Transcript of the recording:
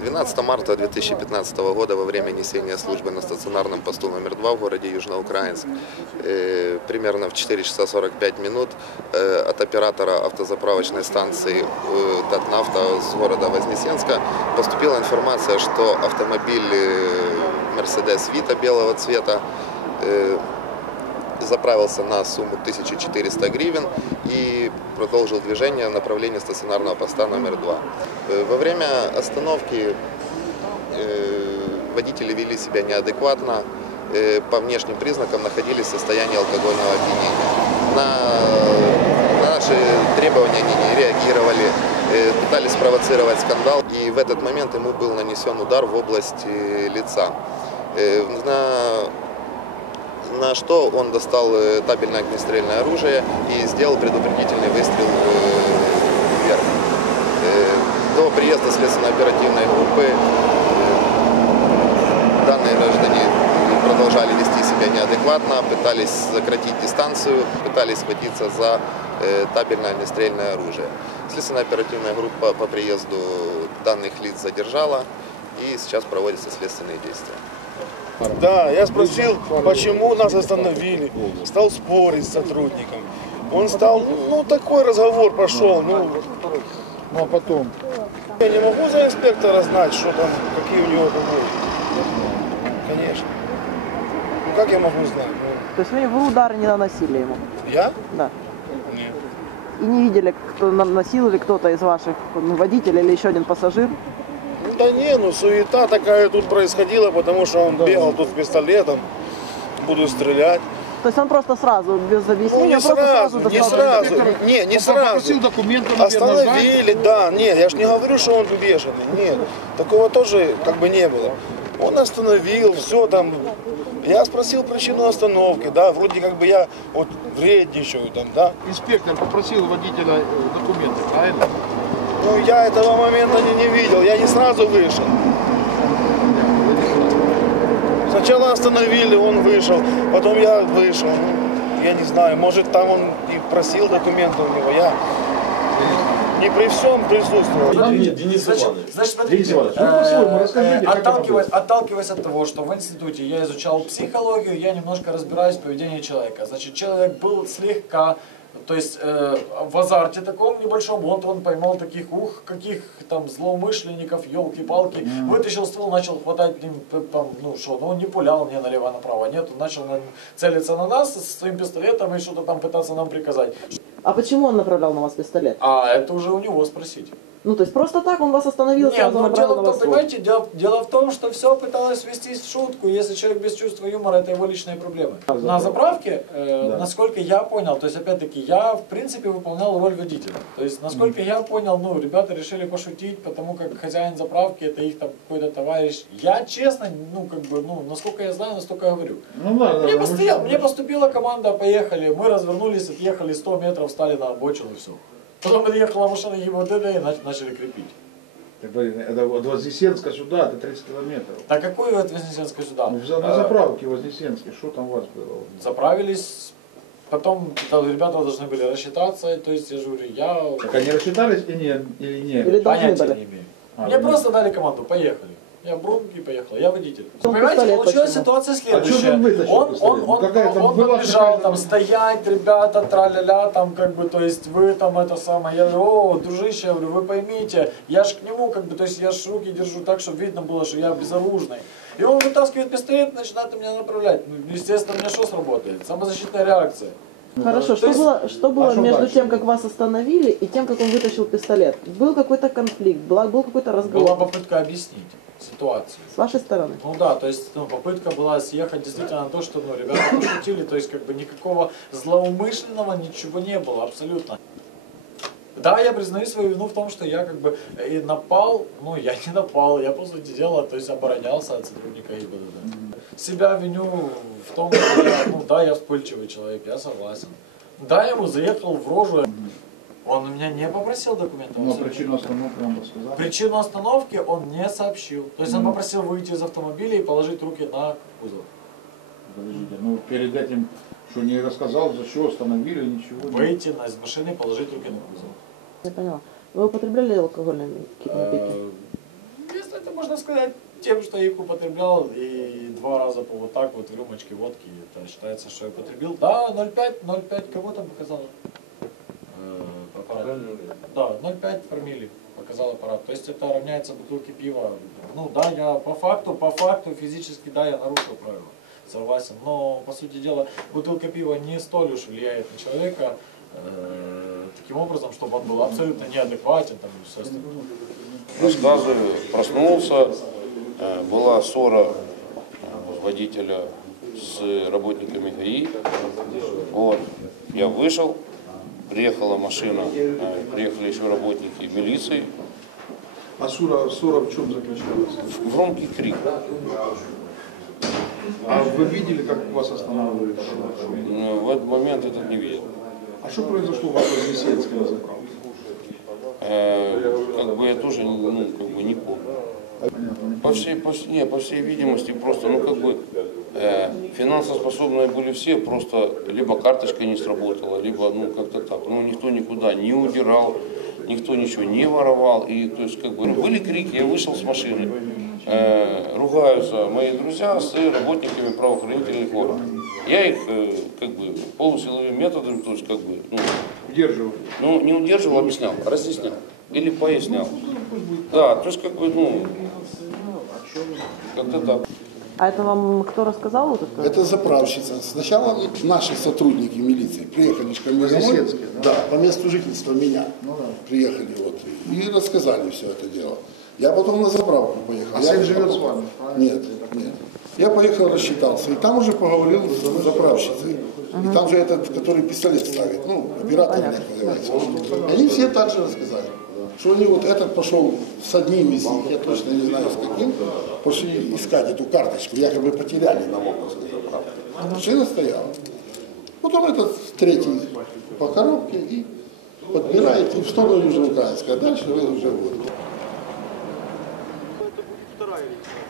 12 марта 2015 года во время несения службы на стационарном посту номер 2 в городе Южноукраинск примерно в 4 часа 45 минут от оператора автозаправочной станции Татнавто с города Вознесенска поступила информация, что автомобиль Mercedes Vito белого цвета заправился на сумму 1400 гривен и продолжил движение в направлении стационарного поста номер 2. Во время остановки водители вели себя неадекватно, по внешним признакам находились в состоянии алкогольного опьянения. На наши требования они не реагировали, пытались спровоцировать скандал, и в этот момент ему был нанесен удар в область лица. На что он достал табельное огнестрельное оружие и сделал предупредительный выстрел вверх. До приезда следственно-оперативной группы данные граждане продолжали вести себя неадекватно, пытались сократить дистанцию, пытались схватиться за табельное огнестрельное оружие. Следственно-оперативная группа по приезду данных лиц задержала, и сейчас проводятся следственные действия. Да, я спросил, почему нас остановили, стал спорить с сотрудником. Он стал, такой разговор пошел, а потом? Я не могу за инспектора знать, что там, какие у него побои. Конечно. Как я могу знать? То есть вы удары не наносили ему? Я? Да. Нет. И не видели, кто наносил, или кто-то из ваших водителей или еще один пассажир? Да не, суета такая тут происходила, потому что он бегал тут с пистолетом, буду стрелять. То есть он просто сразу, без объяснения, не сразу. Не сразу. Остановили, да, нет, я ж не говорю, что он бешеный, нет, такого тоже не было. Он остановил, все там, я спросил причину остановки, да, вроде я вредничаю там, да. Инспектор попросил водителя документы, правильно? Я этого момента не видел, я не сразу вышел. Сначала остановили, он вышел, потом я вышел. Я не знаю, может там он и просил документы у него, я не при всем присутствовал. Денис Иванович. Значит, смотрите, отталкиваясь от того, что в институте я изучал психологию, я немножко разбираюсь в поведении человека. Значит, человек был слегка, то есть в азарте таком небольшом, он поймал таких, каких там злоумышленников, елки-палки, вытащил ствол, начал хватать им, он не пулял мне налево-направо, нет, он начал целиться на нас со своим пистолетом и что-то там пытаться нам приказать. А почему он направлял на вас пистолет? А это уже у него спросить. То есть просто так он вас остановил? Нет, дело в том, что все пыталось свестись в шутку. Если человек без чувства юмора, это его личные проблемы. На заправке, насколько я понял, то есть опять-таки я в принципе выполнял роль водителя. То есть насколько я понял, ребята решили пошутить, потому как хозяин заправки, это их там какой-то товарищ. Я честно, насколько я знаю, настолько говорю. Мне поступила команда, поехали, мы развернулись, отъехали 100 метров, встали на обочину и все. Потом подъехала машина ГИБДД и начали крепить. Это от Вознесенска сюда, это 30 километров. Да какой от Вознесенска сюда? На заправке Вознесенске, что там у вас было? Заправились, потом ребята должны были рассчитаться, то есть я же говорю, Так они рассчитались или нет? Понятия не имею. Мне просто дали команду, поехали. Я бронки поехал, я водитель. Понимаете, получилась ситуация следующая. Он побежал там стоять, ребята, тра-ля-ля, то есть вы там это самое. Я говорю, дружище, вы поймите, я ж к нему то есть я ж руки держу так, чтобы видно было, что я безоружный. И он вытаскивает пистолет и начинает меня направлять. Естественно, у меня что сработает? Самозащитная реакция. Хорошо, что было между тем, как вас остановили, и тем, как он вытащил пистолет? Был какой-то конфликт, был какой-то разговор? Была попытка объяснить ситуацию. С вашей стороны? То есть попытка была съехать действительно на то, что ребята пошутили, то есть никакого злоумышленного ничего не было, абсолютно. Да, я признаю свою вину в том, что я и напал, я не напал, я по сути дела, то есть оборонялся от сотрудника ГИБДД. Себя виню в том, что я вспыльчивый человек, я согласен. Да, я ему заехал в рожу. Он у меня не попросил документов. Но причину остановки он рассказал? Причину остановки он не сообщил. То есть он попросил выйти из автомобиля и положить руки на кузов. Подождите, перед этим что не рассказал, за что остановили, ничего? Выйти из машины и положить руки на кузов. Я поняла. Вы употребляли алкогольные напитки? Если это можно сказать, тем, что я их употреблял, и 2 раза по вот так вот в рюмочке водки, это считается, что я употребил. Да, 0,5, кого там показал? Аппарат. Да, 0,5 промилле показал аппарат. То есть это равняется бутылке пива. Ну да, я по факту, физически, да, я нарушил правила. Согласен. Но, по сути дела, бутылка пива не столь уж влияет на человека таким образом, чтобы он был абсолютно неадекватен там, и все остальное. Рассказываю, проснулся, была ссора водителя с работниками ГАИ. Вот. Я вышел, приехала машина, приехали еще работники милиции. А ссора в чем заключалась? В громкий крик. А вы видели, как вас останавливали? В этот момент этот не видел. А что произошло в Вознесенске на заправке? Как бы я тоже как бы не помню. По всей видимости, просто, финансоспособные были все, просто либо карточка не сработала, либо, как-то так. Никто никуда не удирал, никто ничего не воровал. И, то есть, были крики, я вышел с машины. Ругаются мои друзья с работниками правоохранительных органов. Я их, полусиловым методом, то есть, Удерживали? не удерживал, объяснял, разъяснял или пояснял. Да, то есть, как-то так. А это вам кто рассказал вот это? Это заправщица. Сначала наши сотрудники милиции приехали ко мне домой, Вознесенске, да? да, по месту жительства меня. Приехали и рассказали все это дело. Я потом на заправку поехал. А сын живет с вами? Нет. Я поехал, рассчитался. И там уже поговорил с заправщицей. И там же этот, который пистолет ставит, оператор у них называется. Они все так же рассказали. Что они этот пошел с одним из них, я точно не знаю с каким, пошли искать эту карточку, якобы потеряли на Лоповской заправке. Машина стояла. Потом этот третий по коробке и подбирает и в сторону Южноукраинска. А дальше вы уже